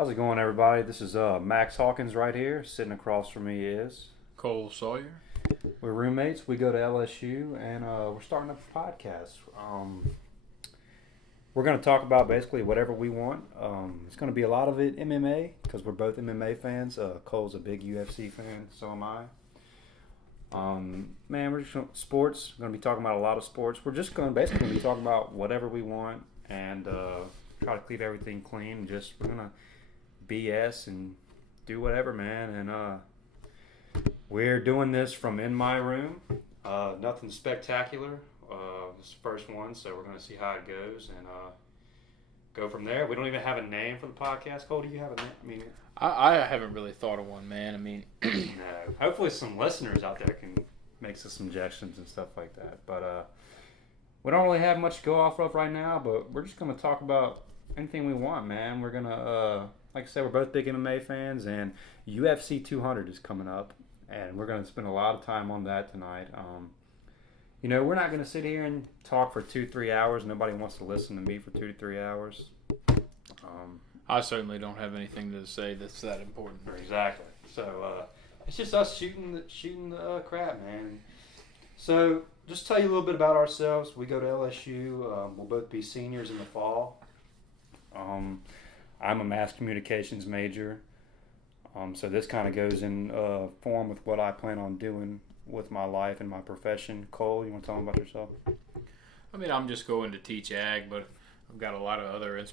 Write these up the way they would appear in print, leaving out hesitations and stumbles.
How's it going, everybody? This is Max Hawkins right here. Sitting across from me is Cole Sawyer. we're roommates. We go to LSU, and we're starting up a podcast. We're going to talk about basically whatever we want. It's going to be a lot of it MMA because we're both MMA fans. Cole's a big UFC fan, so am I. Man, we're just sports. We're going to be talking about a lot of sports. We're just going to basically be talking about whatever we want and try to keep everything clean. We're going to BS and do whatever, man. And we're doing this from in my room. Nothing spectacular. This is the first one, so we're going to see how it goes and go from there. We don't even have a name for the podcast. Cole, do you have a name? I haven't really thought of one, man. No. Hopefully some listeners out there can make some suggestions and stuff like that. But we don't really have much to go off of right now, but we're just going to talk about anything we want, man. We're going to, like I said, we're both big MMA fans, and UFC 200 is coming up, and we're going to spend a lot of time on that tonight. We're not going to sit here and talk for 2-3 hours. Nobody wants to listen to me for 2 to 3 hours. I certainly don't have anything to say that's that important. Exactly. So it's just us shooting the crap, man. So just tell you a little bit about ourselves. We go to LSU. We'll both be seniors in the fall. I'm a mass communications major. So this kind of goes in form with what I plan on doing with my life and my profession. Cole, you want to tell them about yourself? I mean, I'm just going to teach ag, but I've got a lot of other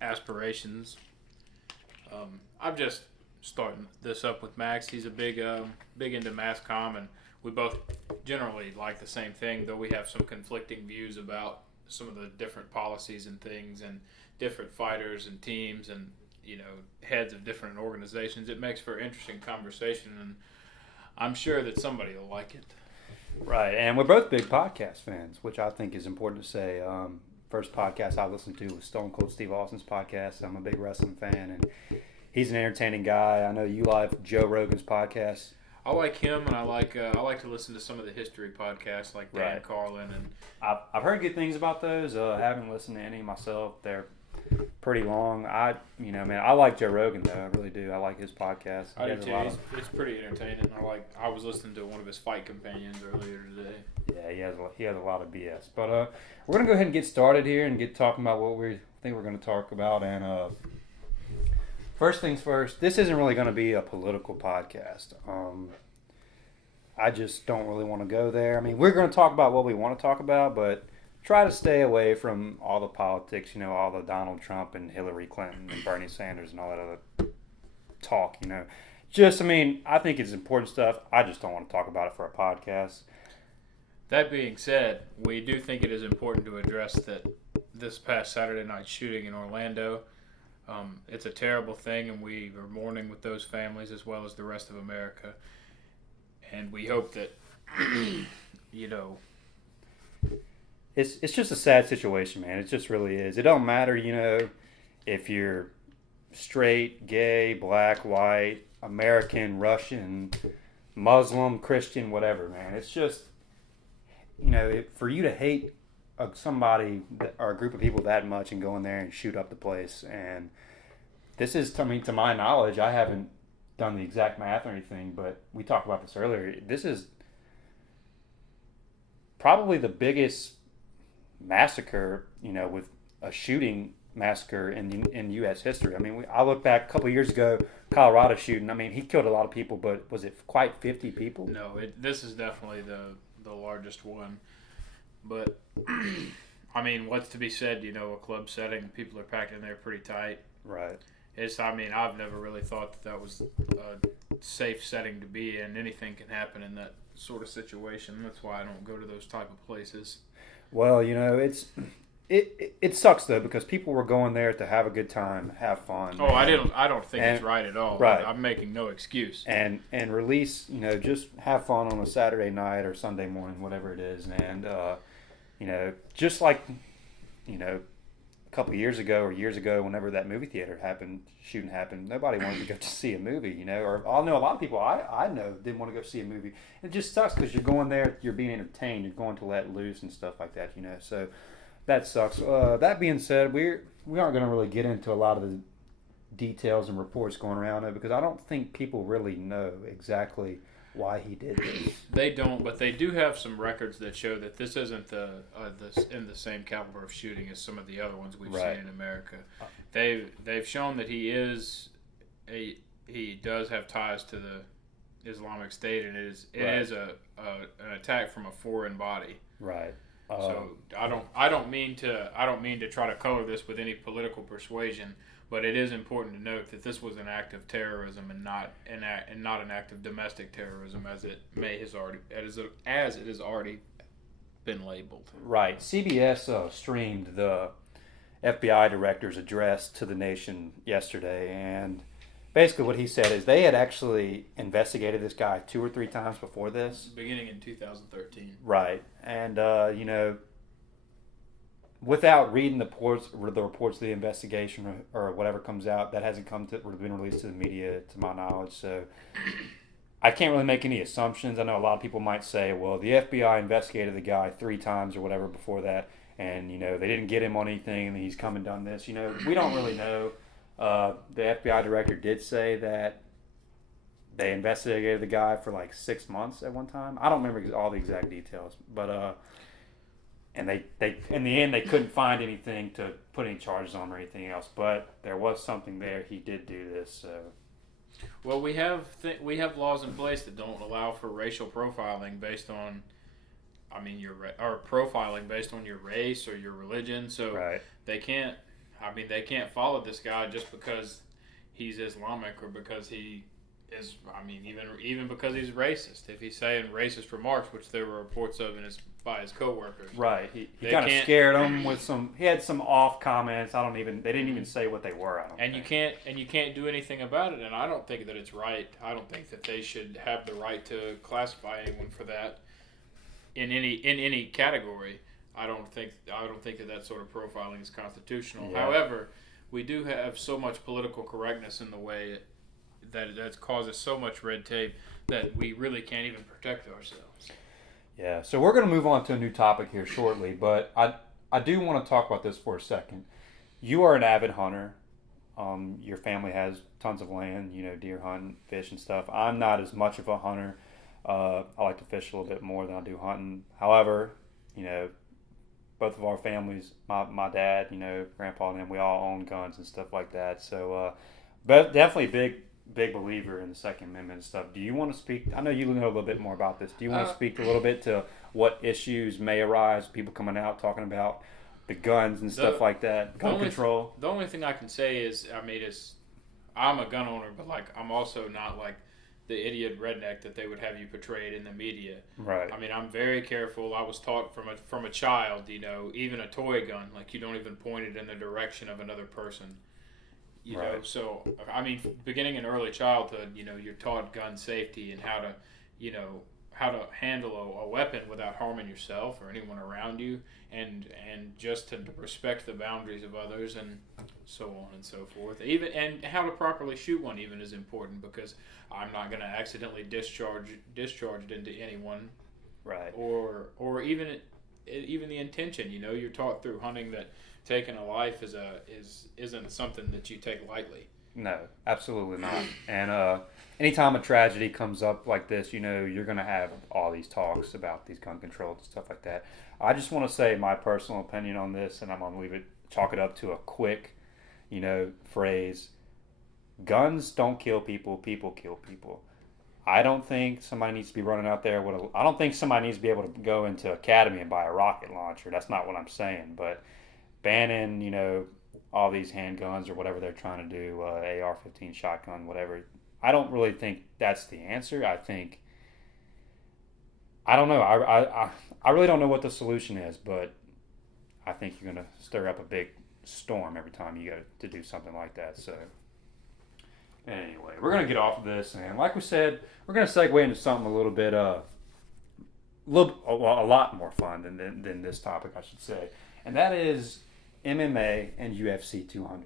aspirations. I'm just starting this up with Max. He's a big into mass comm, and we both generally like the same thing, though we have some conflicting views about some of the different policies and things and different fighters and teams and, heads of different organizations. It makes for interesting conversation, and I'm sure that somebody will like it. Right, and we're both big podcast fans, which I think is important to say. First podcast I listened to was Stone Cold Steve Austin's podcast. I'm a big wrestling fan, and he's an entertaining guy. I know you like Joe Rogan's podcast. I like him, and I like to listen to some of the history podcasts like Dan Right. Carlin. And I've heard good things about those. I haven't listened to any myself. They're pretty long. I like Joe Rogan though. I really do. I like his podcast. I do too. It's pretty entertaining. I was listening to one of his fight companions earlier today. Yeah, he has a lot of BS. But we're gonna go ahead and get started here and get talking about what we think we're gonna talk about. And first things first, this isn't really gonna be a political podcast. I just don't really want to go there. I mean, we're gonna talk about what we want to talk about, but try to stay away from all the politics. All the Donald Trump and Hillary Clinton and Bernie Sanders and all that other talk. I think it's important stuff. I just don't want to talk about it for a podcast. That being said, we do think it is important to address that this past Saturday night shooting in Orlando, it's a terrible thing, and we are mourning with those families as well as the rest of America. And we hope that, It's just a sad situation, man. It just really is. It don't matter, if you're straight, gay, black, white, American, Russian, Muslim, Christian, whatever, man. It's just, for you to hate somebody or a group of people that much and go in there and shoot up the place. And this is, to my knowledge, I haven't done the exact math or anything, but we talked about this earlier. This is probably the biggest massacre, with a shooting massacre in U.S. history. I mean, I look back a couple of years ago, Colorado shooting. I mean, he killed a lot of people, but was it quite 50 people? No, this is definitely the largest one. But, I mean, what's to be said, a club setting, people are packed in there pretty tight. Right. I've never really thought that was a safe setting to be in. Anything can happen in that sort of situation. That's why I don't go to those type of places. Well, it sucks though because people were going there to have a good time, have fun. Oh, I don't think it's right at all. Right. I'm making no excuse. And release, just have fun on a Saturday night or Sunday morning, whatever it is, and just like, a couple of years ago or years ago, whenever that movie theater shooting happened, nobody wanted to go to see a movie, or I know a lot of people I know didn't want to go see a movie. It just sucks because you're going there, you're being entertained, you're going to let loose and stuff like that, so that sucks. That being said, we aren't going to really get into a lot of the details and reports going around it because I don't think people really know exactly why he did this. They don't, but they do have some records that show that this isn't this in the same caliber of shooting as some of the other ones we've Right. seen in America. They've shown that he does have ties to the Islamic State, and it is an attack from a foreign body. Right. So I don't mean to try to color this with any political persuasion, but it is important to note that this was an act of terrorism and not an act of domestic terrorism as it has already been labeled. Right. CBS streamed the FBI director's address to the nation yesterday, and basically what he said is they had actually investigated this guy 2 or 3 times before this. Beginning in 2013. Right. And, without reading the reports of the investigation or whatever comes out, that hasn't been released to the media, to my knowledge. So I can't really make any assumptions. I know a lot of people might say, well, the FBI investigated the guy 3 times or whatever before that, and, they didn't get him on anything, and he's come and done this. We don't really know. The FBI director did say that they investigated the guy for like 6 months at one time. I don't remember all the exact details, but and they in the end they couldn't find anything to put any charges on or anything else. But there was something there. He did do this. So. Well, we have laws in place that don't allow for racial profiling based on, or profiling based on your race or your religion. So right. they can't follow this guy just because he's Islamic or because he is. Even because he's racist. If he's saying racist remarks, which there were reports of by his coworkers. Right. He kind of scared them with some. He had some off comments. They didn't even say what they were. You can't do anything about it. And I don't think that it's right. I don't think that they should have the right to classify anyone for that in any category. I don't think that sort of profiling is constitutional. Yeah. However, we do have so much political correctness in the way that causes so much red tape that we really can't even protect ourselves. Yeah, so we're going to move on to a new topic here shortly, but I do want to talk about this for a second. You are an avid hunter. Your family has tons of land, deer hunt, fish and stuff. I'm not as much of a hunter. I like to fish a little bit more than I do hunting. However, both of our families, my dad, grandpa and them, we all own guns and stuff like that. So, but definitely big believer in the Second Amendment and stuff. Do you want to speak? I know you know a little bit more about this. Do you want to speak a little bit to what issues may arise? People coming out talking about the guns and stuff like that, gun control. The only thing I can say is, I'm a gun owner, but I'm also not like the idiot redneck that they would have you portrayed in the media. Right. I'm very careful. I was taught from a child, even a toy gun, you don't even point it in the direction of another person. Right. So beginning in early childhood, you're taught gun safety and how to handle a weapon without harming yourself or anyone around you, and just to respect the boundaries of others and so on and so forth. And how to properly shoot one even is important, because I'm not going to accidentally discharge it into anyone. Right. Or even the intention. You're taught through hunting that taking a life isn't something that you take lightly. No, absolutely not. And anytime a tragedy comes up like this, you're going to have all these talks about these gun controls and stuff like that. I just want to say my personal opinion on this, and I'm going to chalk it up to a quick, phrase. Guns don't kill people. People kill people. I don't think somebody needs to be running out there I don't think somebody needs to be able to go into Academy and buy a rocket launcher. That's not what I'm saying. But banning, all these handguns or whatever they're trying to do, AR-15 shotgun, whatever. I don't really think that's the answer. I don't know. I really don't know what the solution is, but I think you're going to stir up a big storm every time you go to do something like that. So anyway, we're going to get off of this, and like we said, we're going to segue into something a little bit, a lot more fun than this topic, I should say, and that is MMA and UFC 200.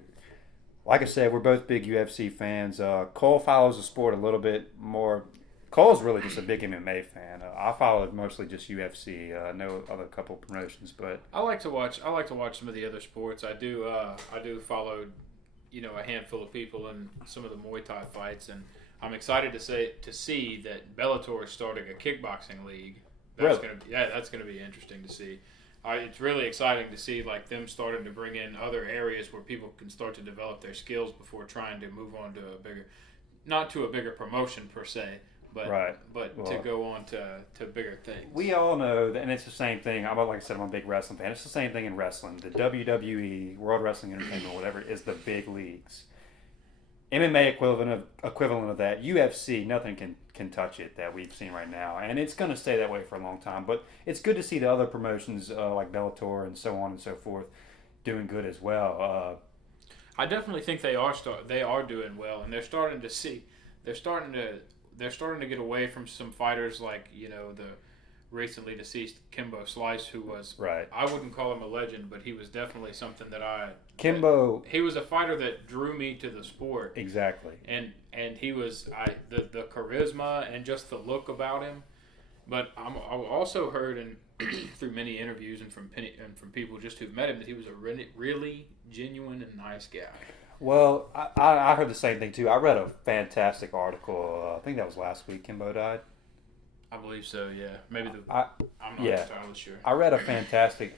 Like I said, we're both big UFC fans. Cole follows the sport a little bit more. Cole's really just a big MMA fan. I follow mostly just UFC. I know other couple promotions, but I like to watch some of the other sports. I do follow a handful of people in some of the Muay Thai fights, and I'm excited to see that Bellator is starting a kickboxing league. That's gonna be interesting to see. It's really exciting to see like them starting to bring in other areas where people can start to develop their skills before trying to move on to not to a bigger promotion per se, but to go on to bigger things. We all know that, and it's the same thing. Like I said, I'm a big wrestling fan. It's the same thing in wrestling. The WWE, World Wrestling Entertainment, whatever, is the big leagues. MMA equivalent of that. UFC, nothing can touch it that we've seen right now, and it's going to stay that way for a long time. But it's good to see the other promotions like Bellator and so on and so forth doing good as well. I definitely think they are doing well, and they're starting to get away from some fighters like the recently deceased Kimbo Slice, who was I wouldn't call him a legend, but he was definitely something he was a fighter that drew me to the sport. Exactly. And he was the charisma and just the look about him. But I also heard through many interviews and from people just who've met him that he was a really genuine and nice guy. Well, I heard the same thing too. I read a fantastic article. I think that was last week. Kimbo died. I believe so. Yeah, maybe I'm not entirely sure. I read a fantastic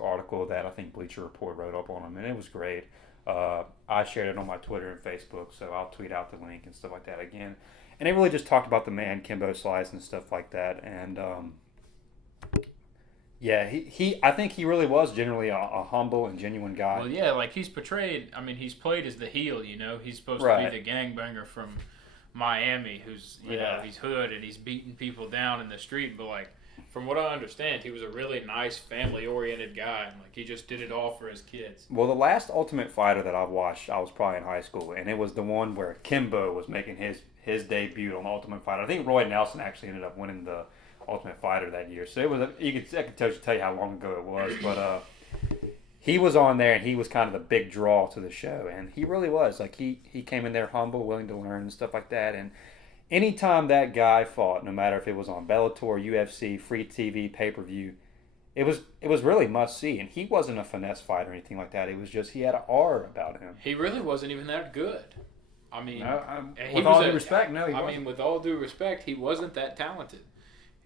article that I think Bleacher Report wrote up on him, and it was great. I shared it on my Twitter and Facebook, so I'll tweet out the link and stuff like that again. And it really just talked about the man Kimbo Slice and stuff like that. And I think he really was generally a humble and genuine guy. Well, yeah, like he's portrayed. I mean, he's played as the heel. He's supposed to be the gangbanger from Miami, who's he's hood and he's beating people down in the street. But like, from what I understand, he was a really nice, family-oriented guy. And like, he just did it all for his kids. Well, the last Ultimate Fighter that I've watched, I was probably in high school, and it was the one where Kimbo was making his debut on Ultimate Fighter. I think Roy Nelson actually ended up winning the Ultimate Fighter that year. So it was I could tell you how long ago it was, but he was on there and he was kind of the big draw to the show, and he really was. Like he came in there humble, willing to learn and stuff like that. And anytime that guy fought, no matter if it was on Bellator, UFC, free TV, pay-per-view, it was really must see. And he wasn't a finesse fighter or anything like that. It was just he had an aura about him. He really wasn't even that good. I mean, with all due respect, no, he wasn't. I mean, with all due respect, he wasn't that talented.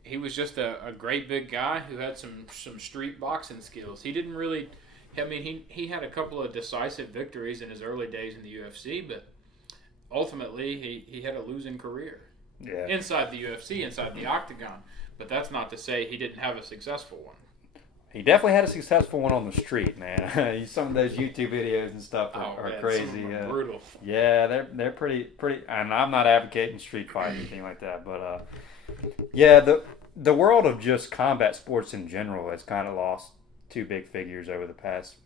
He was just a great big guy who had some street boxing skills. He didn't really. I mean, he had a couple of decisive victories in his early days in the UFC, but ultimately he had a losing career. Yeah. Inside the UFC, inside the octagon. But that's not to say he didn't have a successful one. He definitely had a successful one on the street, man. Some of those YouTube videos and stuff are crazy. Some of them are brutal. Yeah, they're pretty. And I'm not advocating street fight or anything like that, but the world of just combat sports in general has kind of lost two big figures over the past.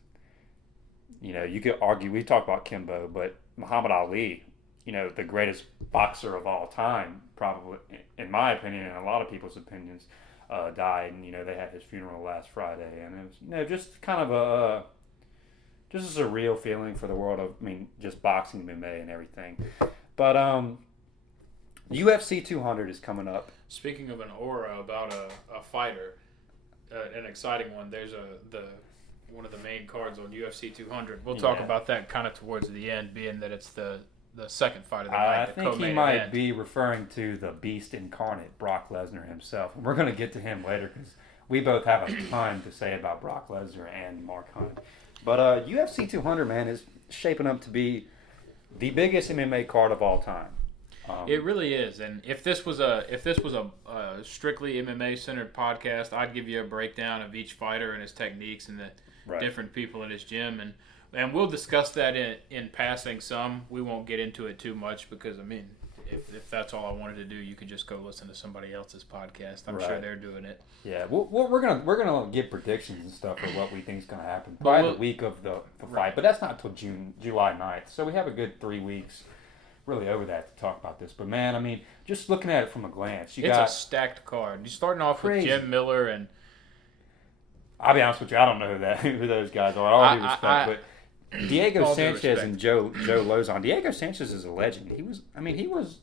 You could argue, we talked about Kimbo, but Muhammad Ali, the greatest boxer of all time, probably, in my opinion and a lot of people's opinions, died. And, they had his funeral last Friday. And it was, just kind of just a surreal feeling for the world of, just boxing, MMA, and everything. But UFC 200 is coming up. Speaking of an aura about a fighter, an exciting one. There's one of the main cards on UFC 200. We'll talk about that kind of towards the end, being that it's the second fight of the night. I think he might be referring to the Beast incarnate, Brock Lesnar himself. We're going to get to him later because we both have a ton to say about Brock Lesnar and Mark Hunt. But UFC 200, man, is shaping up to be the biggest MMA card of all time. It really is, and if this was a strictly MMA centered podcast, I'd give you a breakdown of each fighter and his techniques and the different people in his gym, and we'll discuss that in passing. Some we won't get into it too much because if that's all I wanted to do, you could just go listen to somebody else's podcast. I'm sure they're doing it. Yeah, we're gonna give predictions and stuff for what we think is gonna happen by the week of the fight, but that's not until July 9th, so we have a good 3 weeks. Really over that to talk about this, but man, just looking at it from a glance, it's a stacked card. You're starting off with Jim Miller, and I'll be honest with you, I don't know who those guys are. All due respect, but Diego Sanchez and Joe Lozon. Diego Sanchez is a legend. He was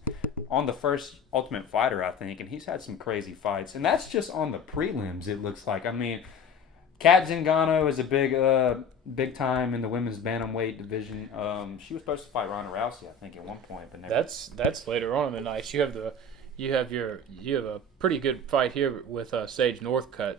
on the first Ultimate Fighter, I think, and he's had some crazy fights, and that's just on the prelims. It looks like. Kat Zingano is a big time in the women's bantamweight division. She was supposed to fight Ronda Rousey, I think, at one point, but never. That's later on in the night. You have a pretty good fight here with Sage Northcutt.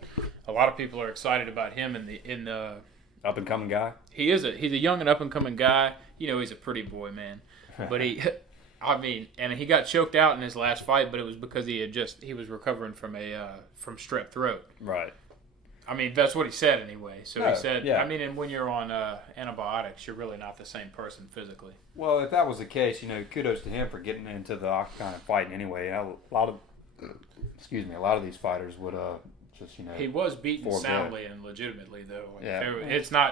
A lot of people are excited about him in the Up and coming guy. he's a young and up and coming guy. He's a pretty boy, man. But and he got choked out in his last fight, but it was because he was recovering from strep throat. Right. That's what he said anyway. So No, he said, yeah. and when you're on antibiotics, you're really not the same person physically. Well, if that was the case, kudos to him for getting into the octagon and fighting anyway. A lot of these fighters would just He was beaten forego. soundly and legitimately though. Yeah.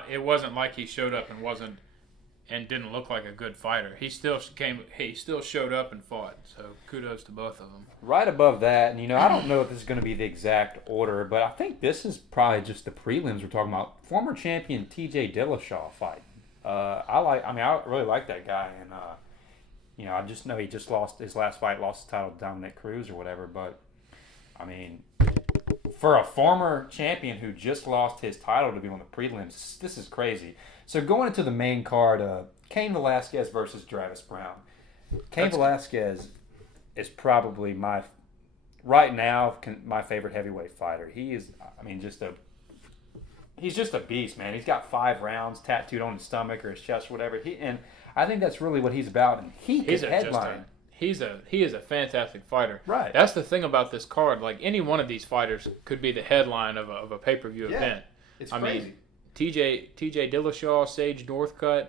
It wasn't like he showed up and didn't look like a good fighter. He still showed up and fought. So kudos to both of them. Right above that, and I don't know if this is going to be the exact order, but I think this is probably just the prelims we're talking about. Former champion T.J. Dillashaw fight. I really like that guy, and I just know he just lost his last fight, lost the title to Dominic Cruz or whatever. But for a former champion who just lost his title to be on the prelims, this is crazy. So going into the main card, Cain Velasquez versus Travis Brown. Cain Velasquez is probably my favorite heavyweight fighter. He is, he's just a beast, man. He's got 5 rounds tattooed on his stomach or his chest or whatever. And I think that's really what he's about. And he's headline. He is a fantastic fighter. Right. That's the thing about this card. Like any one of these fighters could be the headline of a pay-per-view event. It's crazy. TJ Dillashaw, Sage Northcutt,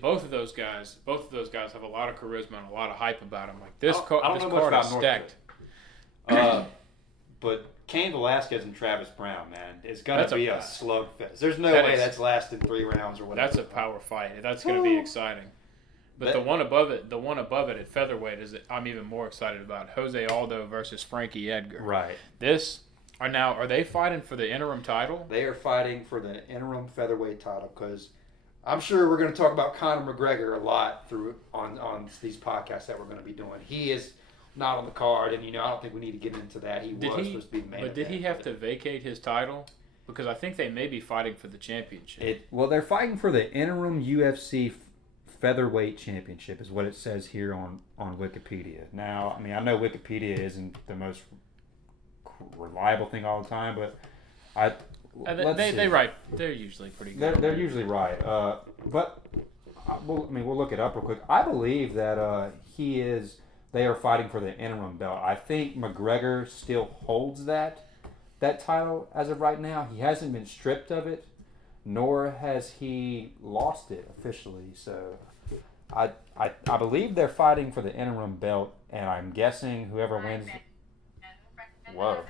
both of those guys have a lot of charisma and a lot of hype about them. Like this card is stacked. But Cain Velasquez and Travis Brown, man, is gonna be a slugfest. There's no way that's lasting 3 rounds or whatever. That's a power fight. That's gonna be exciting. But the one above it at featherweight I'm even more excited about. Jose Aldo versus Frankie Edgar. Right. Are they fighting for the interim title? They are fighting for the interim featherweight title because I'm sure we're going to talk about Conor McGregor a lot on these podcasts that we're going to be doing. He is not on the card, and I don't think we need to get into that. He was supposed to be the main event. But did he have to vacate his title? Because I think they may be fighting for the championship. They're fighting for the interim UFC featherweight championship is what it says here on Wikipedia. Now, I know Wikipedia isn't the most reliable thing all the time, but they're usually pretty good. They're usually right. But we'll look it up real quick. I believe that they are fighting for the interim belt. I think McGregor still holds that title as of right now. He hasn't been stripped of it, nor has he lost it officially. So I believe they're fighting for the interim belt, and I'm guessing whoever wins. Whoa.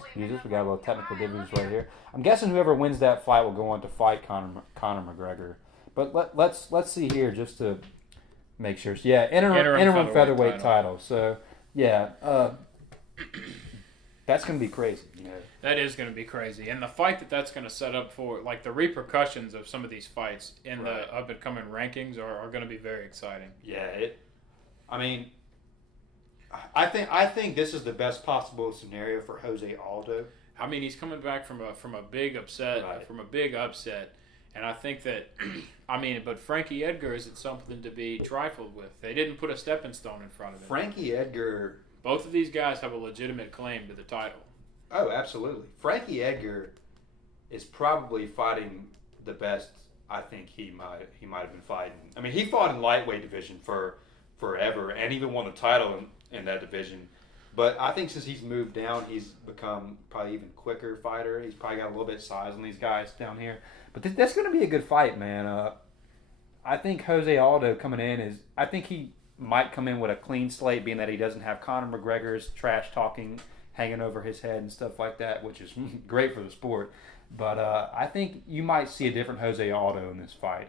Excuse us, we got a little technical difficulties right here. I'm guessing whoever wins that fight will go on to fight Conor McGregor. But let's see here just to make sure. So, yeah, interim featherweight title. So yeah, that's gonna be crazy. That is going to be crazy, and the fight that's going to set up for, like, the repercussions of some of these fights in the up and coming rankings are going to be very exciting. Yeah, I think this is the best possible scenario for Jose Aldo. He's coming back from a big upset, and I think that, but Frankie Edgar isn't something to be trifled with. They didn't put a stepping stone in front of him. Frankie Edgar. Both of these guys have a legitimate claim to the title. Oh, absolutely. Frankie Edgar is probably fighting the best I think he might have been fighting. He fought in lightweight division for forever and even won the title in that division. But I think since he's moved down, he's become probably even quicker fighter. He's probably got a little bit of size on these guys down here. But that's going to be a good fight, man. I think Jose Aldo coming in I think he might come in with a clean slate, being that he doesn't have Conor McGregor's trash talking hanging over his head and stuff like that, which is great for the sport. But I think you might see a different Jose Aldo in this fight.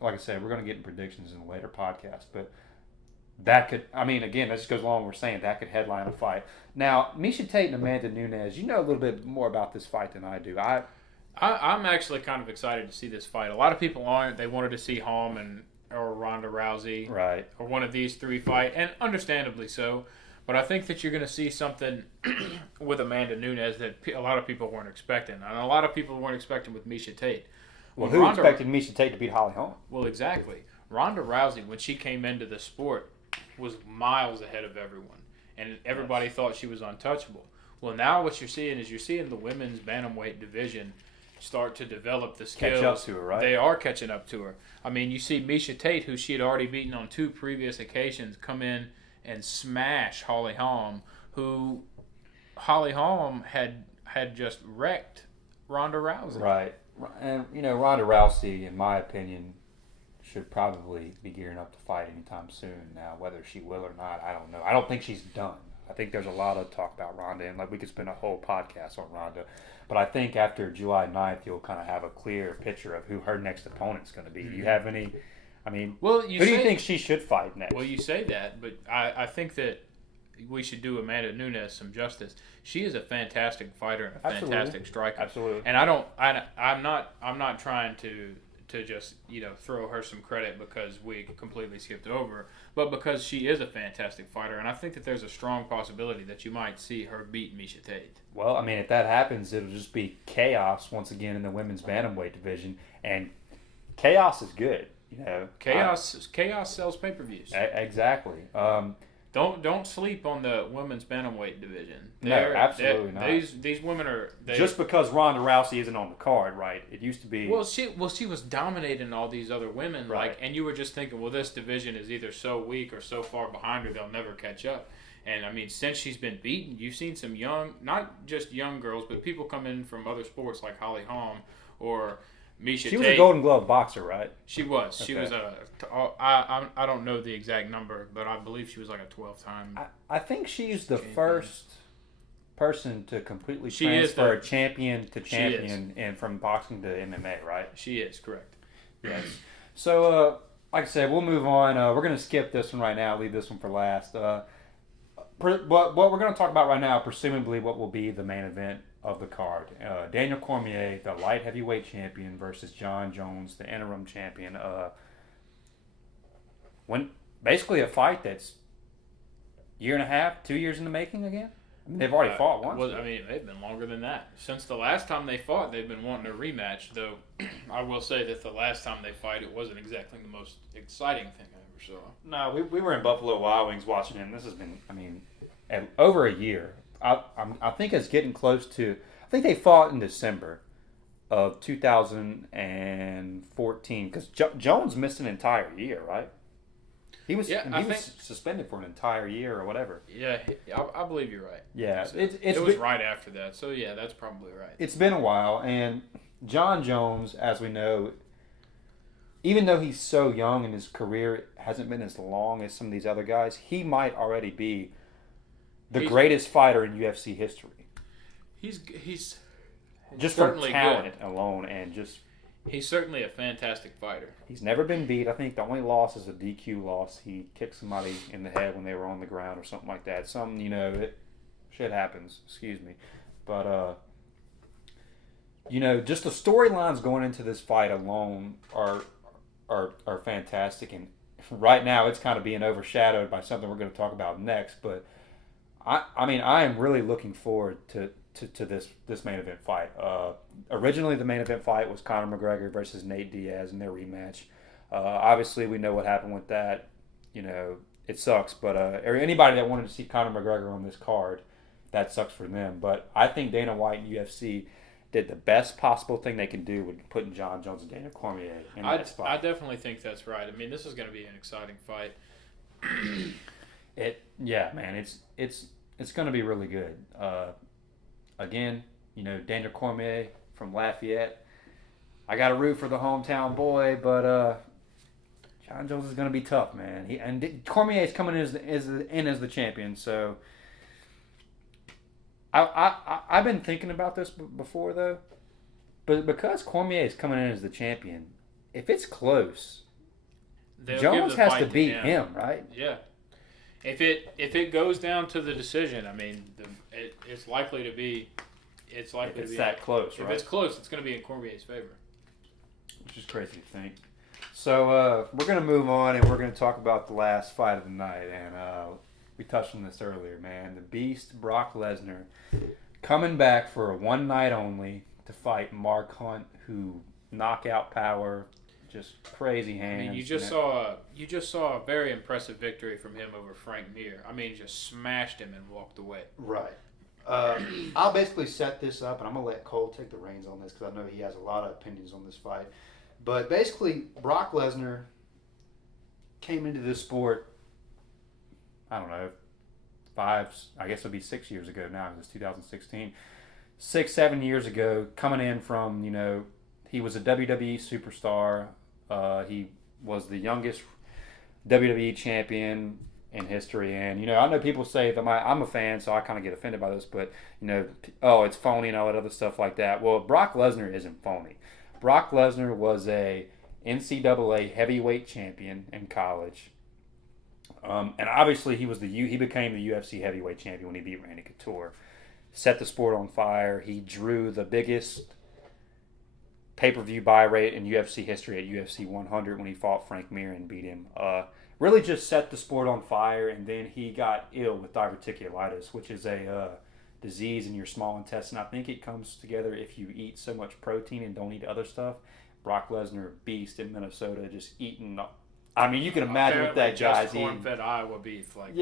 Like I said, we're going to get in predictions in a later podcast, but that could, again, that just goes along with what we're saying, that could headline a fight. Now, Miesha Tate and Amanda Nunes, you know a little bit more about this fight than I do. I'm actually kind of excited to see this fight. A lot of people aren't. They wanted to see Holm or Ronda Rousey, right, or one of these three fight, and understandably so. But I think that you're going to see something with Amanda Nunes that a lot of people weren't expecting. And a lot of people weren't expecting with Miesha Tate. Well, who expected Miesha Tate to beat Holly Holm? Well, exactly. Ronda Rousey, when she came into the sport, was miles ahead of everyone. And everybody thought she was untouchable. Well, now what you're seeing is the women's bantamweight division start to develop the skills. Catch up to her, right? They are catching up to her. I mean, you see Miesha Tate, who she had already beaten on 2 previous occasions, come in and smash Holly Holm, who Holly Holm had just wrecked Ronda Rousey. Right. And, Ronda Rousey, in my opinion, should probably be gearing up to fight anytime soon. Now, whether she will or not, I don't know. I don't think she's done. I think there's a lot of talk about Ronda, and we could spend a whole podcast on Ronda. But I think after July 9th, you'll kind of have a clear picture of who her next opponent's going to be. Do you have any? I mean, who do you think she should fight next? Well, you say that, but I think that we should do Amanda Nunes some justice. She is a fantastic fighter and a fantastic striker. Absolutely. And I'm not trying to just throw her some credit because we completely skipped over, but because she is a fantastic fighter, and I think that there's a strong possibility that you might see her beat Miesha Tate. Well, I mean, if that happens, it'll just be chaos once again in the women's bantamweight division, and chaos is good. Chaos sells pay-per-views. Exactly. Don't sleep on the women's bantamweight division. No, absolutely not. These women are just because Ronda Rousey isn't on the card, right? It used to be. Well, she was dominating all these other women, right? And you were just thinking, well, this division is either so weak or so far behind her they'll never catch up. And I mean, since she's been beaten, you've seen some young, not just young girls, but people come in from other sports like Holly Holm or Miesha Tate. She was a Golden Glove boxer, right? She was. Okay. She was I don't know the exact number, but I believe she was like a 12-time. I think she's the first person to completely She transfer is champion to champion and from boxing to MMA, right? She is, correct. Yes. So, like I said, we'll move on. We're going to skip this one right now, leave this one for last. What we're going to talk about right now, presumably what will be the main event of the card. Daniel Cormier, the light heavyweight champion, versus John Jones, the interim champion. When basically a fight that's 1.5, 2 years in the making again. I mean, they've already fought once. Well, I mean, they've been longer than that. Since the last time they fought, they've been wanting a rematch. Though I will say that the last time they fight, it wasn't exactly the most exciting thing I ever saw. No, we were in Buffalo Wild Wings watching him. This has been, over a year. I think it's getting close to. I think they fought in December of 2014 because Jones missed an entire year, right? He was suspended for an entire year or whatever. Yeah, I believe you're right. Yeah, it was right after that. So yeah, that's probably right. It's been a while, and John Jones, as we know, even though he's so young and his career hasn't been as long as some of these other guys, he might already be the greatest fighter in UFC history. He's just for talent alone, and just he's certainly a fantastic fighter. He's never been beat. I think the only loss is a DQ loss. He kicked somebody in the head when they were on the ground or something like that. Shit happens. Excuse me, but just the storylines going into this fight alone are fantastic, and right now it's kind of being overshadowed by something we're going to talk about next. But I am really looking forward to this main event fight. Originally, the main event fight was Conor McGregor versus Nate Diaz in their rematch. Obviously, we know what happened with that. It sucks, but anybody that wanted to see Conor McGregor on this card, that sucks for them. But I think Dana White and UFC did the best possible thing they can do with putting John Jones and Daniel Cormier in that spot. I definitely think that's right. I mean, this is going to be an exciting fight. It's going to be really good. Again, Daniel Cormier from Lafayette. I got to root for the hometown boy, but John Jones is going to be tough, man. Cormier is coming in as the champion, so I've been thinking about this before though, but because Cormier is coming in as the champion, if it's close, Jones has to beat him, right? Yeah. If it goes down to the decision, I mean, it's likely to be. It's likely to be that close, right? If it's close, it's going to be in Cormier's favor. Which is crazy to think. So we're going to move on, and we're going to talk about the last fight of the night. And we touched on this earlier, man. The Beast, Brock Lesnar, coming back for a one night only to fight Mark Hunt, who knockout power, just crazy hands. I mean, you just saw a very impressive victory from him over Frank Mir. I mean, just smashed him and walked away. Right. I'll basically set this up, and I'm going to let Cole take the reins on this because I know he has a lot of opinions on this fight. But basically, Brock Lesnar came into this sport, I don't know, I guess it'll be 6 years ago now because it's 2016. 6-7 years ago, coming in from, he was a WWE superstar. He was the youngest WWE champion in history, and I know people say that I'm a fan, so I kind of get offended by this, but it's phony and all that other stuff like that. Well, Brock Lesnar isn't phony. Brock Lesnar was a NCAA heavyweight champion in college, and obviously he became the UFC heavyweight champion when he beat Randy Couture. Set the sport on fire. He drew the biggest pay-per-view buy rate in UFC history at UFC 100 when he fought Frank Mir and beat him. Really just set the sport on fire, and then he got ill with diverticulitis, which is a disease in your small intestine. I think it comes together if you eat so much protein and don't eat other stuff. Brock Lesnar, beast in Minnesota, just eating. I mean, you can imagine what that guy's eating. Corn-fed Iowa beef, he's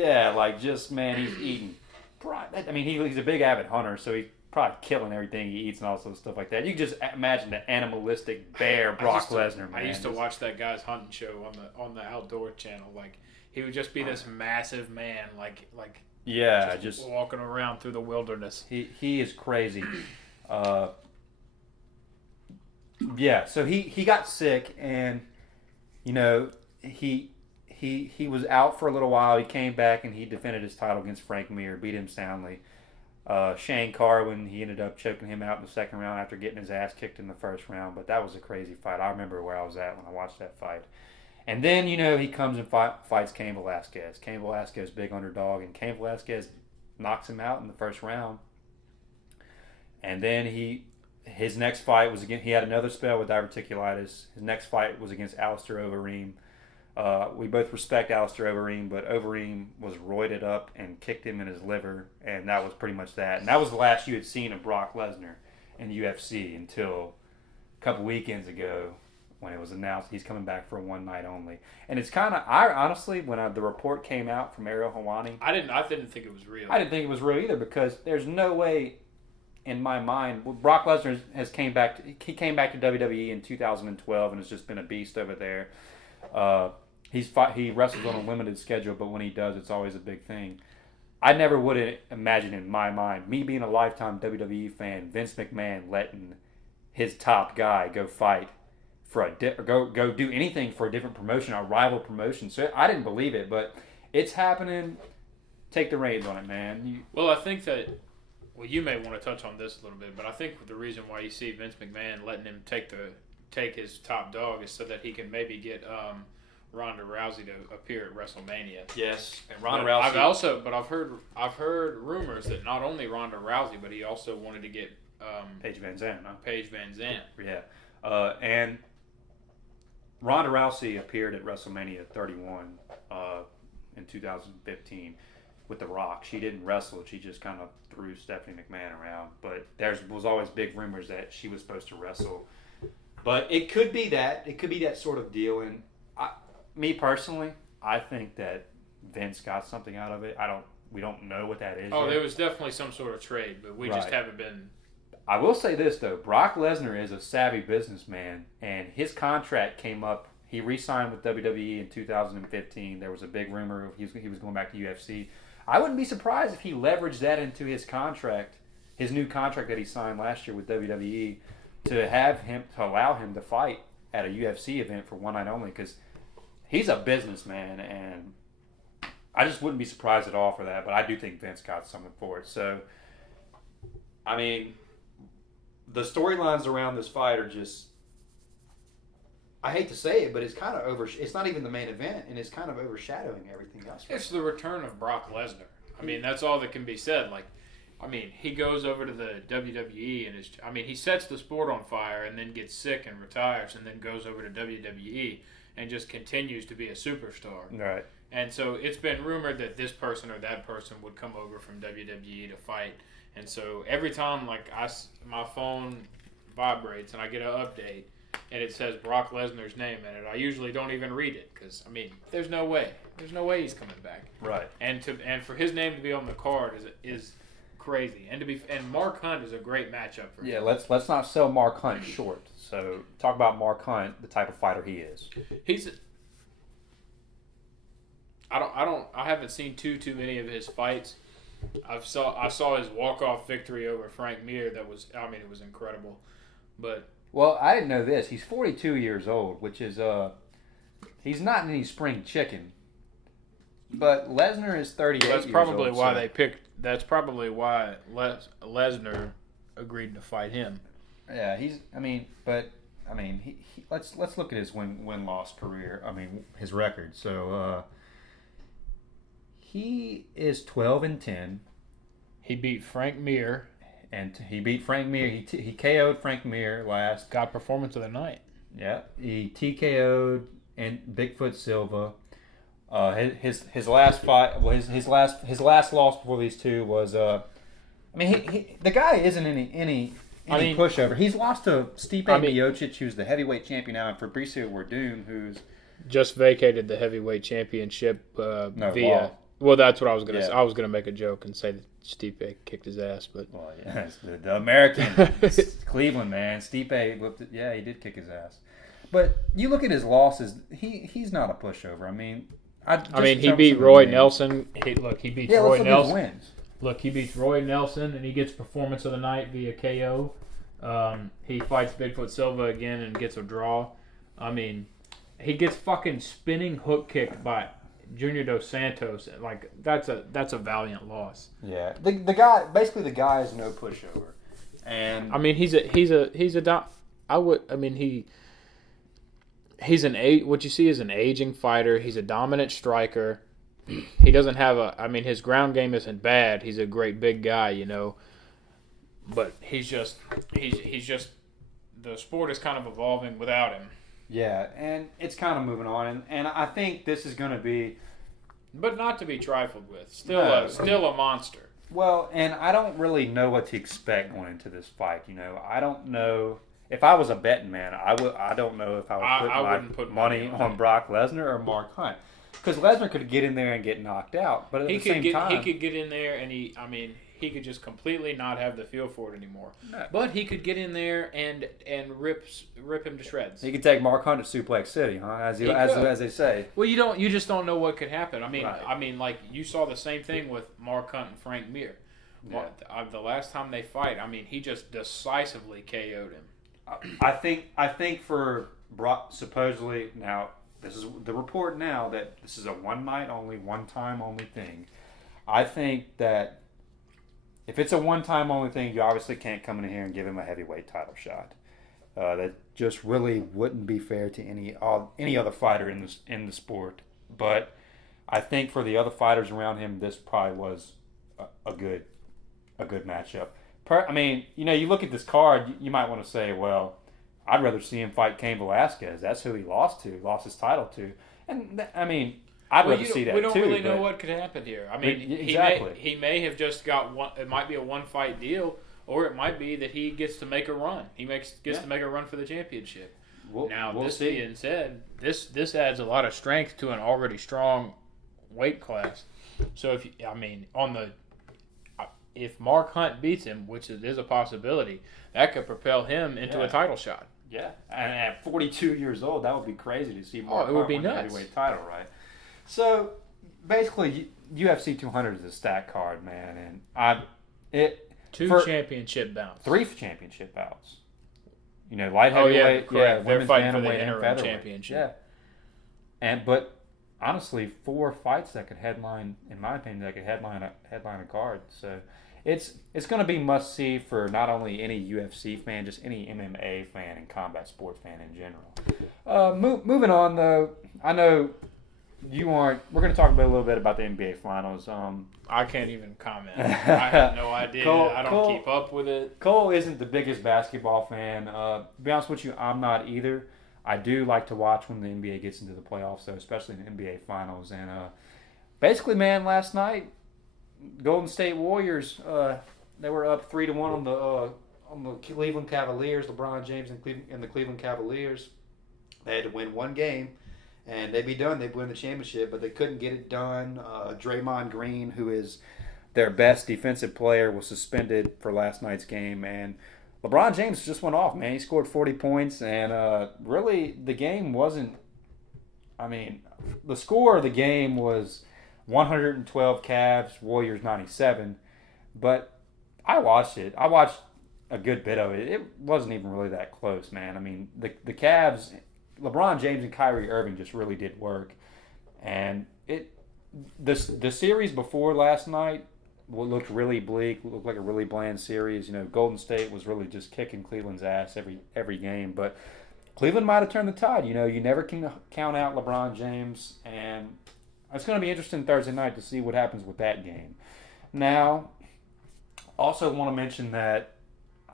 eating. I mean, he's a big avid hunter, so he's probably killing everything he eats and all sorts of stuff like that. You can just imagine the animalistic bear Brock Lesnar, man. I used to watch that guy's hunting show on the Outdoor Channel. Like, he would just be this massive man, just walking around through the wilderness. He is crazy. So he got sick, and he was out for a little while. He came back and he defended his title against Frank Mir, beat him soundly. Shane Carwin, he ended up choking him out in the second round after getting his ass kicked in the first round. But that was a crazy fight. I remember where I was at when I watched that fight. And then, he comes and fights Cain Velasquez. Cain Velasquez, big underdog. And Cain Velasquez knocks him out in the first round. And then his next fight was he had another spell with diverticulitis. His next fight was against Alistair Overeem. We both respect Alistair Overeem, but Overeem was roided up and kicked him in his liver, and that was pretty much that. And that was the last you had seen of Brock Lesnar in the UFC until a couple weekends ago when it was announced he's coming back for a one night only. And it's kind of, honestly, when the report came out from Ariel Helwani, I didn't think it was real. I didn't think it was real either, because there's no way in my mind. Brock Lesnar came back to WWE in 2012 and has just been a beast over there. He wrestles on a limited schedule, but when he does, it's always a big thing. I never would imagine in my mind, me being a lifetime WWE fan, Vince McMahon letting his top guy go fight for go do anything for a different promotion, a rival promotion. So I didn't believe it, but it's happening. Take the reins on it, man. Well, I think that. Well, you may want to touch on this a little bit, but I think the reason why you see Vince McMahon letting him take his top dog is so that he can maybe get Ronda Rousey to appear at WrestleMania. Yes, and Ronda Rousey. I've heard rumors that not only Ronda Rousey, but he also wanted to get Paige Van Zandt. Huh? Paige Van Zandt. Yeah, and Ronda Rousey appeared at WrestleMania 31 in 2015 with The Rock. She didn't wrestle; she just kind of threw Stephanie McMahon around. But there was always big rumors that she was supposed to wrestle. But it could be that. It could be that sort of deal. And me personally, I think that Vince got something out of it. We don't know what that is. Oh, yet. There was definitely some sort of trade, but we just haven't been. I will say this though: Brock Lesnar is a savvy businessman, and his contract came up. He re-signed with WWE in 2015. There was a big rumor he was going back to UFC. I wouldn't be surprised if he leveraged that into his contract, his new contract that he signed last year with WWE, to allow him to fight at a UFC event for one night only, because he's a businessman, and I just wouldn't be surprised at all for that. But I do think Vince got something for it. So, I mean, the storylines around this fight are just, I hate to say it, but it's kind of it's not even the main event, and it's kind of overshadowing everything else. It's the return of Brock Lesnar. I mean, that's all that can be said. He goes over to the WWE and he sets the sport on fire and then gets sick and retires and then goes over to WWE and just continues to be a superstar. Right. And so it's been rumored that this person or that person would come over from WWE to fight. And so every time my phone vibrates and I get an update and it says Brock Lesnar's name in it, I usually don't even read it because there's no way he's coming back. Right. And for his name to be on the card is crazy. And Mark Hunt is a great matchup for him. Yeah, let's not sell Mark Hunt short. So talk about Mark Hunt, the type of fighter he is. I haven't seen too many of his fights. I saw his walk-off victory over Frank Mir. It was incredible. But well, I didn't know this. He's 42 years old, which is he's not any spring chicken. But Lesnar is 38 that's years probably old. why they picked. That's probably why Lesnar agreed to fight him. Yeah, let's look at his win-loss career. His record. So he is 12-10. He beat Frank Mir. And he beat Frank Mir. He KO'd Frank Mir last. Got performance of the night. Yeah, he TKO'd and Bigfoot Silva. His last fight. Well, his last loss before these two was. The guy isn't any pushover. He's lost to Stipe Miocic, who's the heavyweight champion now, and Fabricio Werdum, who's just vacated the heavyweight championship via. Well, that's what I was gonna say. I was gonna make a joke and say that Stipe kicked his ass, but the American Cleveland man, Stipe whipped it. Yeah, he did kick his ass. But you look at his losses. He's not a pushover. He beat Roy Nelson. He beats Roy Nelson. Wins. Look, he beats Roy Nelson, and he gets performance of the night via KO. He fights Bigfoot Silva again and gets a draw. He gets fucking spinning hook kicked by Junior Dos Santos. That's a valiant loss. Yeah, the guy is no pushover, and what you see is an aging fighter. He's a dominant striker. He doesn't have his ground game isn't bad. He's a great big guy, but he's just the sport is kind of evolving without him. Yeah, and it's kind of moving on, and I think this is going to be, but not to be trifled with. Still a monster. Well, and I don't really know what to expect going into this fight. I don't know if I was a betting man. I don't know if I would put money on Brock Lesnar or Mark Hunt, because Lesnar could get in there and get knocked out, but at the same time, he could get in there and he could just completely not have the feel for it anymore. No. But he could get in there and rip him to shreds. He could take Mark Hunt to Suplex City, huh? As they say. Well, you just don't know what could happen. Right. You saw the same thing with Mark Hunt and Frank Mir. Yeah. The last time they fight, he just decisively KO'd him. I think for Brock, supposedly now, this is the report now that this is a one time only thing. I think that if it's a one-time only thing, you obviously can't come in here and give him a heavyweight title shot. That just really wouldn't be fair to any other fighter in the sport. But I think for the other fighters around him, this probably was a good matchup. You look at this card, you might want to say, well, I'd rather see him fight Cain Velasquez. That's who he lost his title to. And I'd rather see that too. We don't really know what could happen here. Exactly. He may have just got one. It might be a one-fight deal, or it might be that he gets to make a run. He gets to make a run for the championship. We'll see. Being said, this adds a lot of strength to an already strong weight class. So if Mark Hunt beats him, which is a possibility, that could propel him into a title shot. Yeah, and at 42 years old, that would be crazy to see Mark Hunt win the heavyweight title, right? So, basically, UFC 200 is a stacked card, man, and two championship bouts, 3 championship bouts. Light heavyweight, they're fighting for the interim championship. Yeah, but honestly, 4 fights that could headline, in my opinion, headline a card. So, it's going to be must see for not only any UFC fan, just any MMA fan and combat sports fan in general. Moving on, though, I know. We're going to talk a little bit about the NBA Finals. I can't even comment. I have no idea. I don't keep up with it. Cole isn't the biggest basketball fan. To be honest with you, I'm not either. I do like to watch when the NBA gets into the playoffs, though, especially in the NBA Finals. And basically, man, last night, Golden State Warriors, they were up 3-1 on the Cleveland Cavaliers. LeBron James and the Cleveland Cavaliers. They had to win one game, and they'd be done. They'd win the championship, but they couldn't get it done. Draymond Green, who is their best defensive player, was suspended for last night's game, and LeBron James just went off, man. He scored 40 points, and really the game wasn't – I mean, the score of the game was 112 Cavs, Warriors 97, but I watched it. I watched a good bit of it. It wasn't even really that close, man. I mean, the Cavs – LeBron James and Kyrie Irving just really did work, and the series before last night looked really bleak. Looked like a really bland series. You know, Golden State was really just kicking Cleveland's ass every game, but Cleveland might have turned the tide. You know, you never can count out LeBron James, and it's going to be interesting Thursday night to see what happens with that game. Now, also want to mention that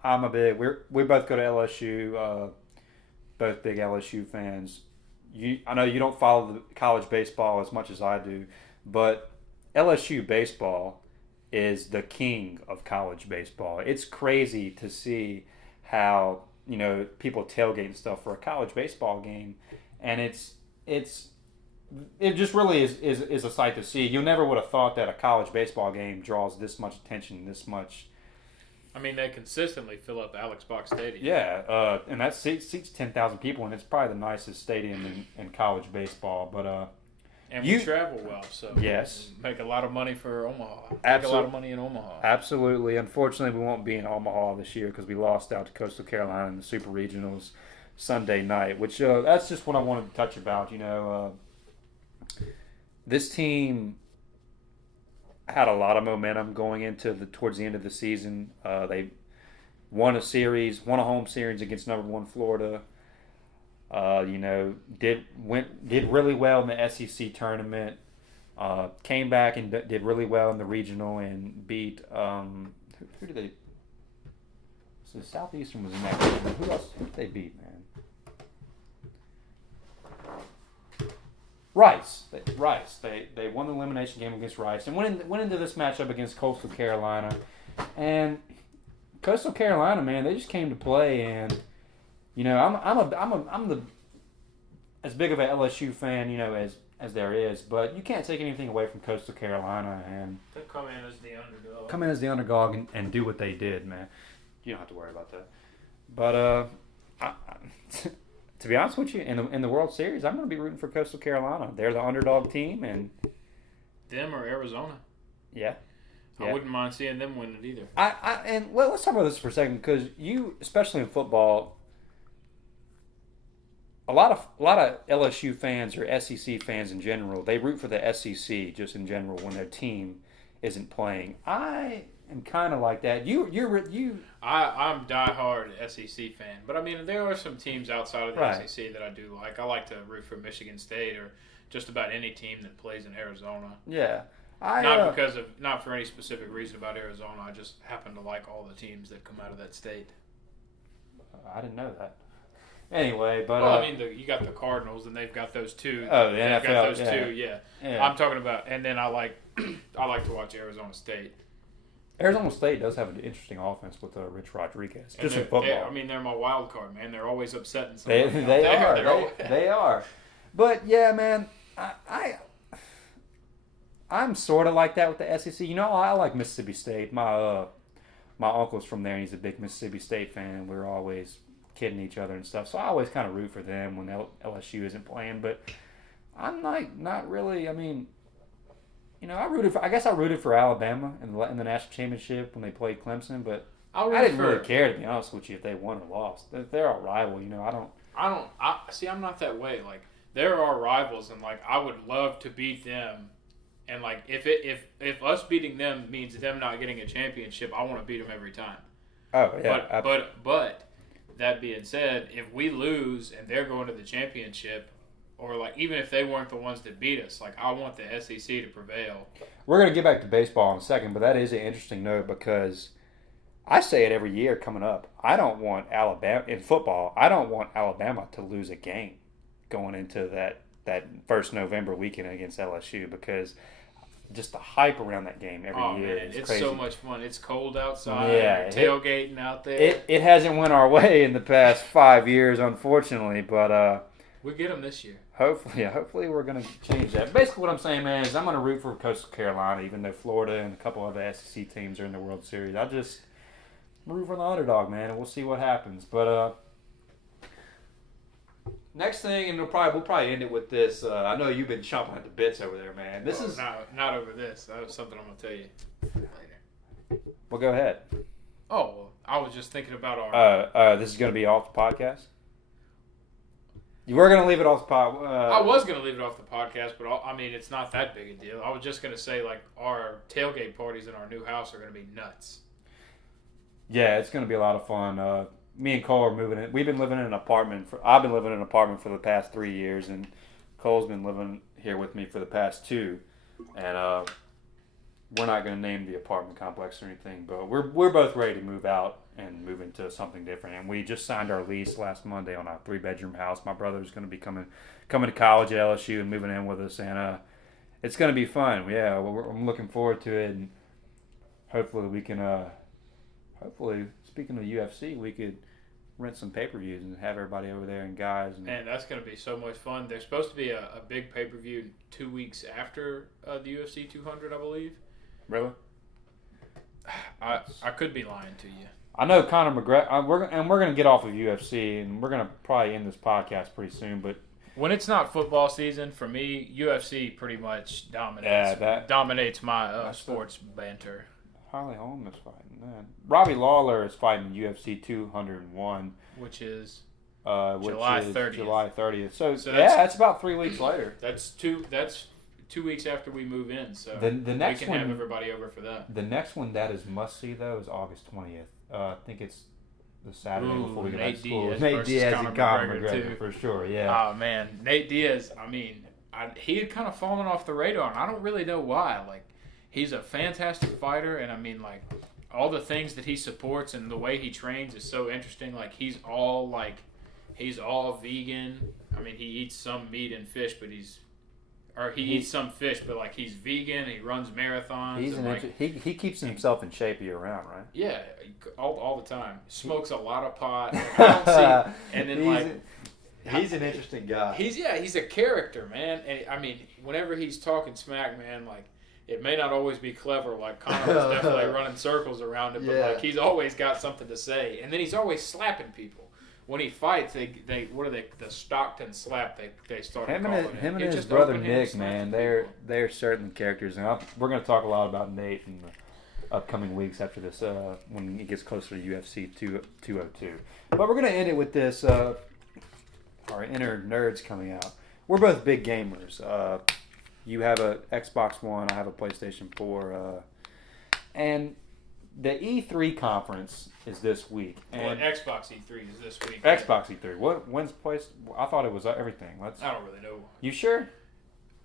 we both go to LSU. Both big LSU fans. I know you don't follow the college baseball as much as I do, but LSU baseball is the king of college baseball. It's crazy to see how, you know, people tailgate and stuff for a college baseball game, and it just really is a sight to see. You never would have thought that a college baseball game draws this much attention, this much. I mean, they consistently fill up Alex Box Stadium. Yeah, and that seats 10,000 people, and it's probably the nicest stadium in college baseball. But and we travel well, so yes, we make a lot of money for Omaha. Make a lot of money in Omaha. Absolutely. Unfortunately, we won't be in Omaha this year because we lost out to Coastal Carolina in the Super Regionals Sunday night. Which that's just what I wanted to touch about. You know, this team had a lot of momentum going into towards the end of the season. They won a home series against number 1 Florida. You know, did really well in the SEC tournament. Came back and did really well in the regional and beat who did they? So Southeastern was in that game. Who else? Who did they beat, man? Rice. They won the elimination game against Rice and went into this matchup against Coastal Carolina. And Coastal Carolina, man, they just came to play. And you know, I'm the as big of an LSU fan, you know, as there is. But you can't take anything away from Coastal Carolina, and they come in as the underdog and do what they did, man. You don't have to worry about that. But to be honest with you, in the World Series, I'm going to be rooting for Coastal Carolina. They're the underdog team, and them or Arizona. Yeah. I wouldn't mind seeing them win it either. Let's talk about this for a second, because especially in football, a lot of LSU fans or SEC fans in general, they root for the SEC just in general when their team isn't playing. I am kind of like that. I'm diehard SEC fan, but I mean there are some teams outside of the SEC that I do like. I like to root for Michigan State or just about any team that plays in Arizona. Yeah, not for any specific reason about Arizona. I just happen to like all the teams that come out of that state. I didn't know that. Anyway, but I mean, you got the Cardinals, and they've got those two. Oh, the they've NFL, got those two. Yeah. I'm talking about, and then I like to watch Arizona State. Arizona State does have an interesting offense with Rich Rodriguez. Just in football. They're my wild card, man. They're always upsetting somebody. They are. But yeah, man, I'm sort of like that with the SEC. You know, I like Mississippi State. My uncle's from there, and he's a big Mississippi State fan. We're always kidding each other and stuff. So I always kind of root for them when LSU isn't playing. But I'm not really. I mean, you know, I guess I rooted for Alabama in the national championship when they played Clemson, but I didn't really care, to be honest with you, if they won or lost. They're our rival, you know. I'm not that way. Like, they're our rivals, and like I would love to beat them. And like if us beating them means them not getting a championship, I want to beat them every time. Oh yeah. But that being said, if we lose and they're going to the championship, or like even if they weren't the ones that beat us, like I want the SEC to prevail. We're gonna get back to baseball in a second, but that is an interesting note because I say it every year coming up. I don't want Alabama in football. I don't want Alabama to lose a game going into that first November weekend against LSU because just the hype around that game every year is it's crazy. so much fun. It's cold outside. Yeah, Tailgating out there. It hasn't went our way in the past 5 years, unfortunately, but we'll get them this year. Hopefully we're going to change that. Basically what I'm saying, man, is I'm going to root for Coastal Carolina, even though Florida and a couple of the SEC teams are in the World Series. I just root for the underdog, man, and we'll see what happens. But next thing, and we'll probably end it with this. I know you've been chomping at the bits over there, man. This is not over this. That was something I'm going to tell you later. Well, go ahead. Oh, well, I was just thinking about our... this is going to be off the podcast? You were going to leave it off the pod. I was going to leave it off the podcast, but I mean, it's not that big a deal. I was just going to say, like, our tailgate parties in our new house are going to be nuts. Yeah, it's going to be a lot of fun. Me and Cole are moving in. We've been living in an apartment. I've been living in an apartment for the past 3 years, and Cole's been living here with me for the past 2. And we're not going to name the apartment complex or anything, but we're both ready to move out and move into something different. And we just signed our lease last Monday on a 3-bedroom house. My brother's going to be coming to college at LSU and moving in with us, and it's going to be fun. Yeah, I'm looking forward to it, and hopefully we can. Hopefully, speaking of UFC, we could rent some pay-per-views and have everybody over there and guys. And that's going to be so much fun. There's supposed to be a big pay-per-view 2 weeks after the UFC 200, I believe. Really? I could be lying to you. I know Conor McGregor. We're going to get off of UFC, and we're going to probably end this podcast pretty soon. But when it's not football season, for me, UFC pretty much dominates my sports banter. Holly Holm is fighting then. Robbie Lawler is fighting UFC 201, which is July 30th. July 30th. So that's about 3 weeks later. That's 2 weeks after we move in. So the next we can have everybody over for that. The next one that is must see though is August 20th. I think it's the Saturday before we get back to school. Nate Diaz and Conor McGregor for sure. Yeah. Oh man, Nate Diaz. I mean, he had kind of fallen off the radar, and I don't really know why. Like, he's a fantastic fighter, and I mean, like, all the things that he supports and the way he trains is so interesting. Like, he's all vegan. I mean, he eats some meat and fish, but he eats some fish, but like he's vegan. He runs marathons. He keeps himself in shape year round, right? Yeah, all the time. Smokes a lot of pot. I don't see. And then he's an interesting guy. He's a character, man. And I mean, whenever he's talking smack, man, like, it may not always be clever. Like, Conor was definitely running circles around it, but like, he's always got something to say. And then he's always slapping people. When he fights, the Stockton slap, they start calling it. Him and his brother Nick, man, they're certain characters, and we're going to talk a lot about Nate in the upcoming weeks after this when it gets closer to UFC 202. But we're going to end it with this. Our inner nerds coming out. We're both big gamers. You have a Xbox One, I have a PlayStation 4, and the E3 conference is this week. And Xbox E3 is this week. Xbox E3. When's place? I thought it was everything. I don't really know. You sure?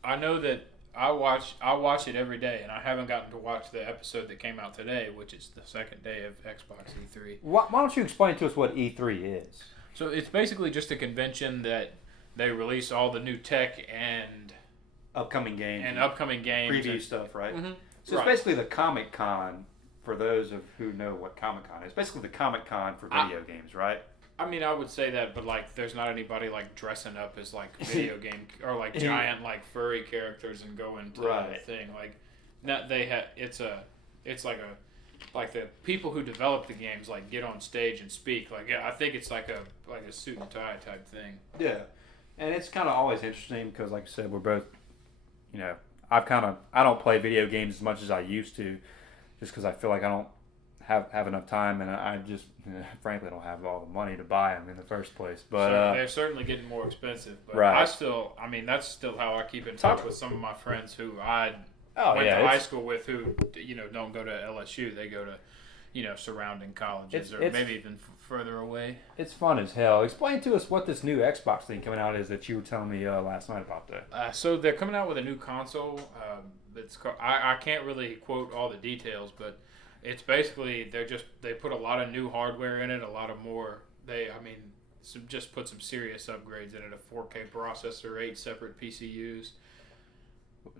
I know that I watch it every day, and I haven't gotten to watch the episode that came out today, which is the second day of Xbox E3. Why don't you explain to us what E3 is? So it's basically just a convention that they release all the new tech and upcoming games. Preview stuff, right? Mm-hmm. So it's basically the Comic Con. For those of who know what Comic-Con is, basically the Comic-Con for video games, right? I mean, I would say that, but like, there's not anybody like dressing up as like video game or like giant like furry characters and going to the thing. Like, not they have. It's like the people who develop the games like get on stage and speak. Like, yeah, I think it's like a suit and tie type thing. Yeah, and it's kind of always interesting because, like I said, we're both, I don't play video games as much as I used to. Just because I feel like I don't have enough time, and I just, frankly, don't have all the money to buy them in the first place. But so they're certainly getting more expensive. But that's still how I keep in touch with some of my friends who I went to high school with, who don't go to LSU. They go to surrounding colleges or maybe even further away. It's fun as hell. Explain to us what this new Xbox thing coming out is that you were telling me last night about that. So they're coming out with a new console. It's called, I can't really quote all the details, but it's basically they put a lot of new hardware in it, a lot of more. Just put some serious upgrades in it. A 4K processor, 8 separate PCUs.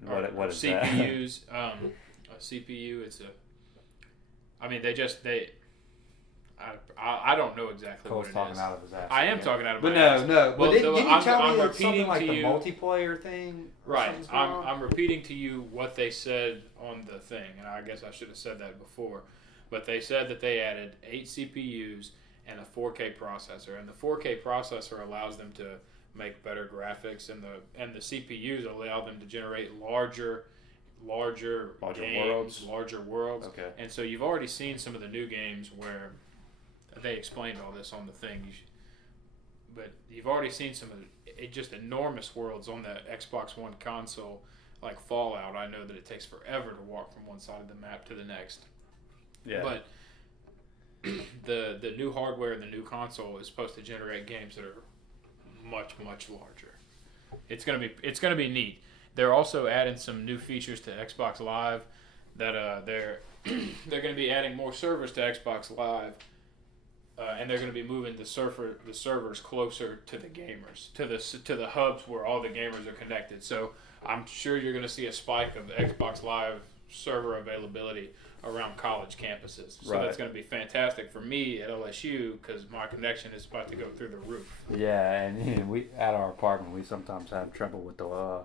What is CPUs? A CPU. It's a. I mean, I don't know exactly Cole's what it talking is. out of his ass. I am talking out of my But ass. no. Well, But didn't you tell me I'm that something repeating like to the you- multiplayer thing? or Right. something's going on? I'm repeating to you what they said on the thing, and I guess I should have said that before. But they said that they added 8 CPUs and a 4K processor, and the 4K processor allows them to make better graphics, and the CPUs allow them to generate larger games, larger worlds. Okay. And so you've already seen some of the new games where they explained all this on the thing. But you've already seen some of just enormous worlds on the Xbox One console, like Fallout. I know that it takes forever to walk from one side of the map to the next. Yeah. But the new hardware in the new console is supposed to generate games that are much larger. It's gonna be neat. They're also adding some new features to Xbox Live. That they're going to be adding more servers to Xbox Live, and they're going to be moving the servers closer to the gamers, to the hubs where all the gamers are connected. So I'm sure you're going to see a spike of Xbox Live server availability around college campuses. So that's going to be fantastic for me at LSU because my connection is about to go through the roof. Yeah, and we at our apartment we sometimes have trouble with the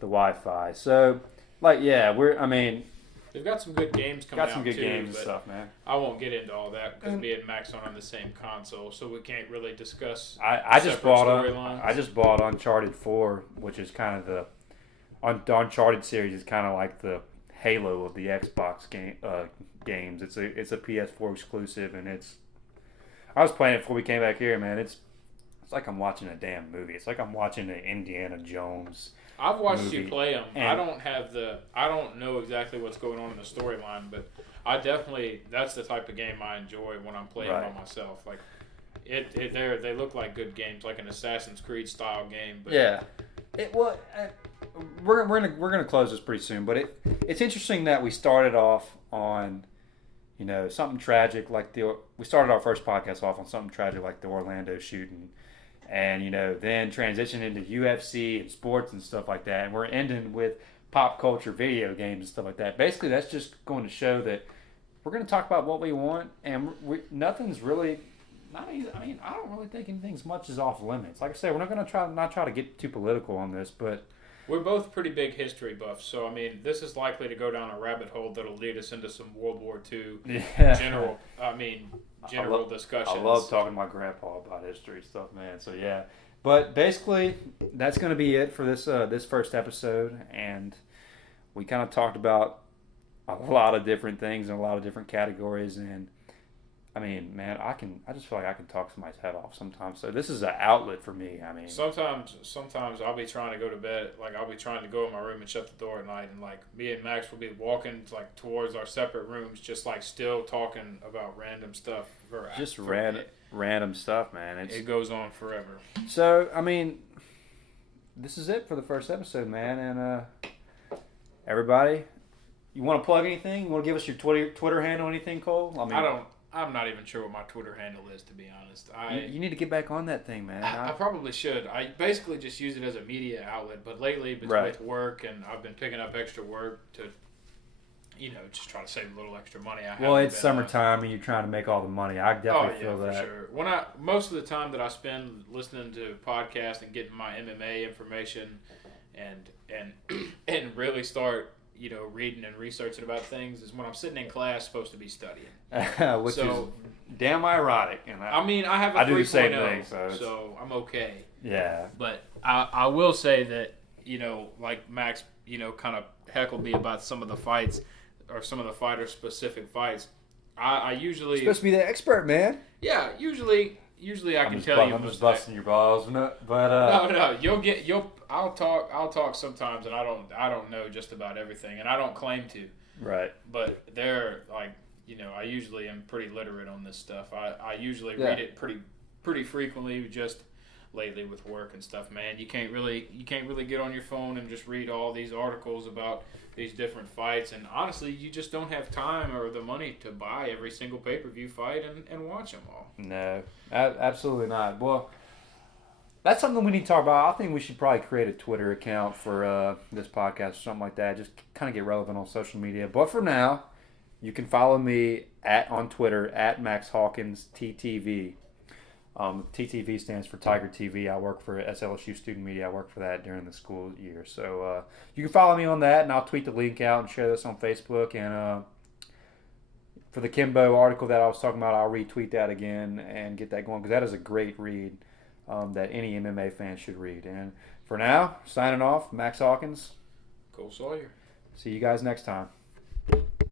Wi-Fi. So, They've got some good games coming out got some good too, games and but stuff, man. I won't get into all that because me and Max aren't on the same console, so we can't really discuss. I just storylines. bought Uncharted 4, which is kind of the Uncharted series is kind of like the Halo of the Xbox games. It's a PS4 exclusive, and I was playing it before we came back here, man. It's like I'm watching a damn movie. It's like I'm watching an Indiana Jones. I've watched movie. you play them. I don't know exactly what's going on in the storyline, but that's the type of game I enjoy when I'm playing by myself. Like they look like good games, like an Assassin's Creed style game. But yeah. We're gonna close this pretty soon, but it's interesting that we started off on, something tragic like we started our first podcast off on something tragic like the Orlando shooting. And, then transition into UFC and sports and stuff like that. And we're ending with pop culture, video games and stuff like that. Basically, that's just going to show that we're going to talk about what we want. And nothing's really, I don't really think anything's much is off limits. Like I said, we're not going to try to get too political on this, but we're both pretty big history buffs. So, this is likely to go down a rabbit hole that'll lead us into some World War II general discussions. I love talking to my grandpa about history stuff, man. So yeah, but basically that's going to be it for this first episode, and we kind of talked about a lot of different things in a lot of different categories, and man, I just feel like I can talk somebody's head off sometimes. So this is an outlet for me. Sometimes I'll be trying to go to bed, like I'll be trying to go in my room and shut the door at night, and like me and Max will be walking like towards our separate rooms, just like still talking about random stuff. Random stuff, man. It goes on forever. So this is it for the first episode, man. And everybody, you want to plug anything? You want to give us your Twitter handle, anything, Cole? I'm not even sure what my Twitter handle is, to be honest. You need to get back on that thing, man. I probably should. I basically just use it as a media outlet, but lately, with work, and I've been picking up extra work to, just try to save a little extra money. It's summertime, and you're trying to make all the money. I definitely feel that. For sure. Most of the time that I spend listening to podcasts and getting my MMA information, and really start reading and researching about things is when I'm sitting in class supposed to be studying. Which is damn ironic. And I have a 3.0, do the same thing, so I'm okay. Yeah. But I will say that, like Max, kind of heckled me about some of the fights or some of the fighter-specific fights. I usually... You're supposed to be the expert, man. Yeah, usually I can tell you. I'm just busting your balls, but no. I'll talk sometimes, and I don't know just about everything, and I don't claim to. Right. But they're like, I usually am pretty literate on this stuff. I usually read it pretty frequently. lately with work and stuff, man. You can't really get on your phone and just read all these articles about these different fights, and honestly, you just don't have time or the money to buy every single pay-per-view fight and watch them all. No, absolutely not. Well, that's something we need to talk about. I think we should probably create a Twitter account for this podcast or something like that. Just kind of get relevant on social media. But for now, you can follow me on Twitter at MaxHawkinsTTV. TTV stands for Tiger TV. I work for SLSU Student Media. I work for that during the school year. So you can follow me on that, and I'll tweet the link out and share this on Facebook. And for the Kimbo article that I was talking about, I'll retweet that again and get that going because that is a great read that any MMA fan should read. And for now, signing off, Max Hawkins. Cole Sawyer. See you guys next time.